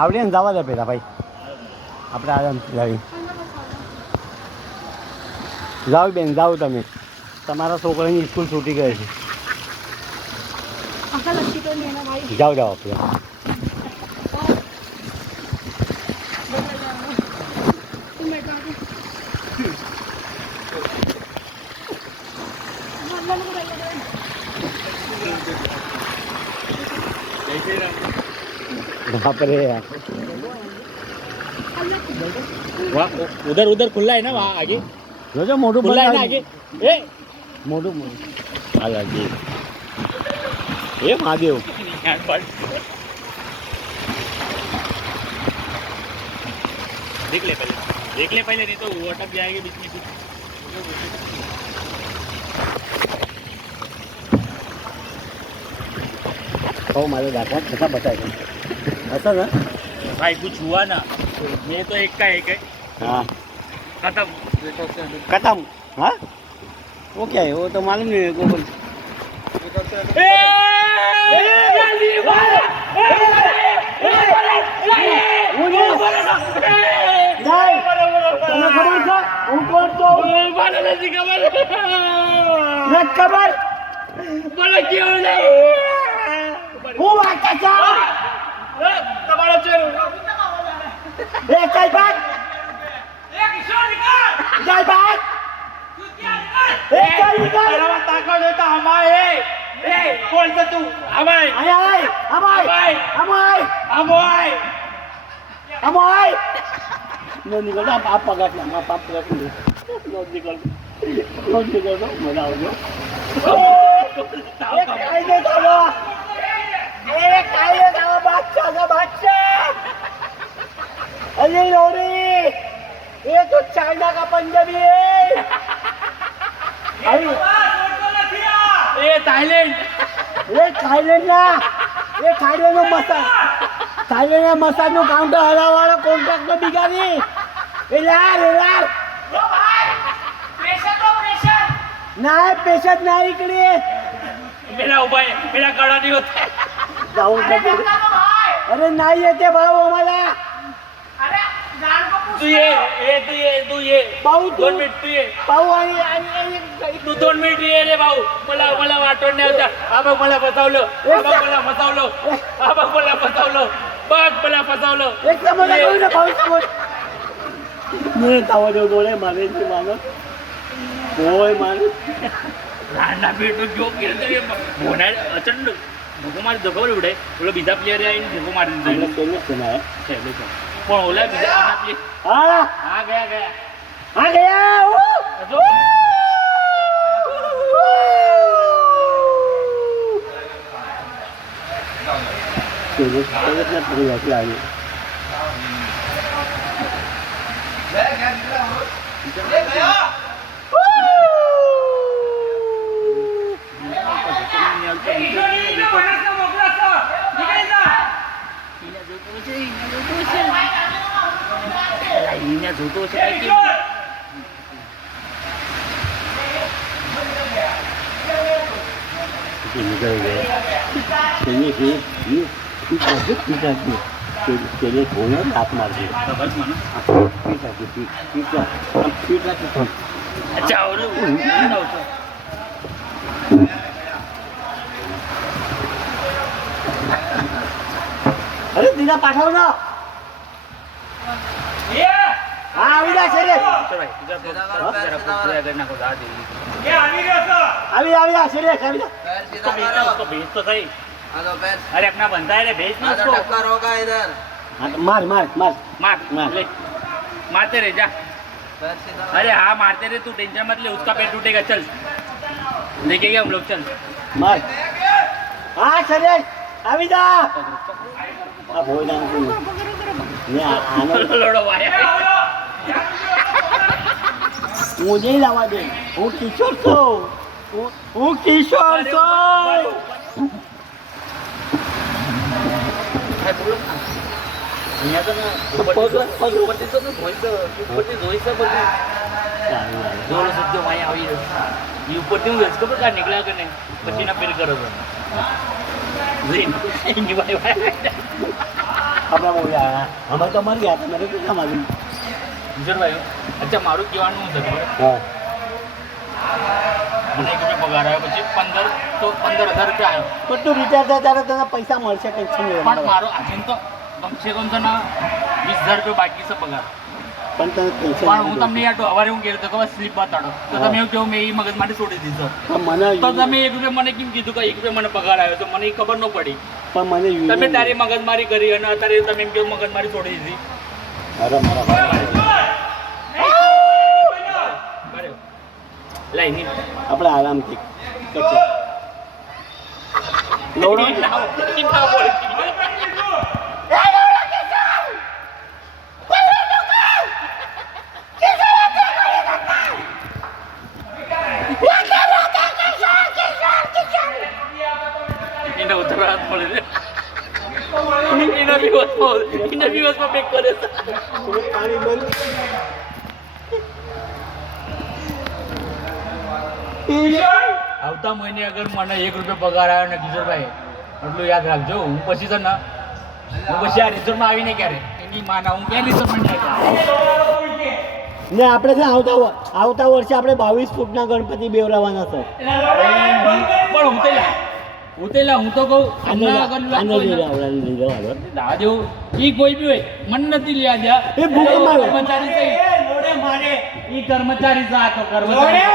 આવડે ને જવા દે પેલા ભાઈ આપણે આરામથી જાવી જાઓ બેન જાઓ તમે તમારા છોકરાની સ્કૂલ છૂટી ગઈ છે જાઓ જાઓ આપણે बाप रे उधर उधर खुला है ना वहाँ आगे जो मोटू खुला है ना आगे ए मोटू आगे ये महादेव देख ले पहले नहीं तो वो अटक जाएंगे बीच में कुछ तो हमारे दादा कैसा बताएगा ऐसा ना भाई कुछ हुआ ना ये तो एक का एक है हाँ खत्म खत्म हाँ वो क्या है वो तो मालूम नहीं है गोबर खबर बोला क्यों नहीं હું વાત છે તમારો છે એ કઈ બાત એ કિશોર નિકાલ કઈ બાત એ કઈ નિકાલ તારા તાકો દેતા હમાય એ કોણ છે તું હમાય આય આય અમાય અમાય હમાય અમાય નો નિકળ આપ પગાર ના પાપ પગાર નો નિકળ મજા આવજો એ કાઈ દે ચાલો ए काले का बादशाह अरे लोरी ये तो चाइना का पंजाबी है ये थाईलैंड ना ये थाईलैंड નો મસાજ થાઈલેન્ડ ના મસાજ નું કાઉન્ટર હલાવવાનો કોન્ટ્રાક્ટ નો બિગાડી એ લાર ઓ ભાઈ प्रेशर ना प्रेशर ना इकडे मेरा उपाय मेरा कड़ा नहीं होता जाऊन अरे नाही येते भाऊ आम्हाला अरे तू ये भाऊ 2 मिनिट तू ये भाऊ आणि तू 2 मिनिट ये रे भाऊ मला वाटण नाही होता आबा मला फसवलं बघ मला फसवलं एक समोर जाऊ ना भाऊ समोर मी तावा देऊ डोळे मारायचे माणूस होय माणूस राणा भेटो जो केलं तरी होणार अचंड धोको मारी धोको एवढे ओला બીજા પ્લેયર આવીને ધોકો મારી દીધો कोणच कोण आहे પણ ઓલા બીજા પ્લેયર હા આ ગયા जो ना पूरी वाटली आहे જોતો છે निकल गए चलिए चलिए धोने हाथ मार दिए अच्छा अरे तिला पाठव ना हाँ अभी जा चले अभी जा चले अभी जा उसको भेज तो सही अरे अपना बनता है रे भेज ना उसको टक्कर होगा इधर मार मार मार मार मार। ले मारते रहे जा अरे हाँ मारते रहे तू टेंशन मत ले उसका पेट टूटेगा चल लेके गए हम लोग चल मार हाँ चले अभी जा अब हो जाना लोड़ो वाया मुझे ही लावा दे वो किशोर तो वो किशोर तो અહીંયા તો ને ઉપરથી તો ને ઉપરથી જોઈ છે બધું જોડો સજ્જો માય આવી રહ્યો એ ઉપરથી હું ખબર કા નીકળ્યા કે નહીં પછી ના પેલ કરો છો એની ભાઈ આપણે બોલ્યા અમે તો મરી ગયા તમે કેટલા માલુમ કિશોરભાઈ અચ્છા મારું કહેવાનું શું છે હા મને 1 રૂપિયા પગાર આવ્યો પછી 15,000 રૂપિયા આવ્યો પણ તું રિટાયર થાય ત્યારે તને પૈસા મળશે ટેન્શન નહીં પણ મારો આજે તો કમસે કમ તો ના 20,000 રૂપિયા બાકી છે પગાર પણ તને ટેન્શન પણ હું તમને યાર હવારે હું કહેતો કે સ્લીપ બતાડો તો તમે એવું કહો મેં એ મગજ માટે છોડી દીધો મને તો તમે 1 રૂપિયા મને કેમ કીધું કે 1 રૂપિયા મને પગાર આવ્યો તો મને એ ખબર ન પડી પણ મને તમે તારી મગજમારી કરી અને અત્યારે તમે એમ કહો મગજમારી છોડી દીધી અરે મારા ભાઈ લાઈ નહીં આપણે આરામથી કચ્છે લોડો એને ઉતરવા મળે એના દિવસમાં પેક કરે છે પાણી બંધ આવતા મહિને અગર મને 1 રૂપિયા પગાર આવ્યો ને કિશોરભાઈ એટલું યાદ રાખજો હું પછી તો ના હું પછી આ રિઝોર્ટમાં આવીને ક્યારે એની માના હું ક્યાં રિઝોર્ટમાં ને આપણે છે આવતા વર્ષે આપણે 22 ફૂટના ગણપતિ બેવરાવાના છે પણ હું તો કહું દાવા જેવું એ કોઈ બી હોય મન નથી લેવા દે એ ભૂખે મારે. કર્મચારી છે એ કર્મચારી છે આ તો કર્મચારી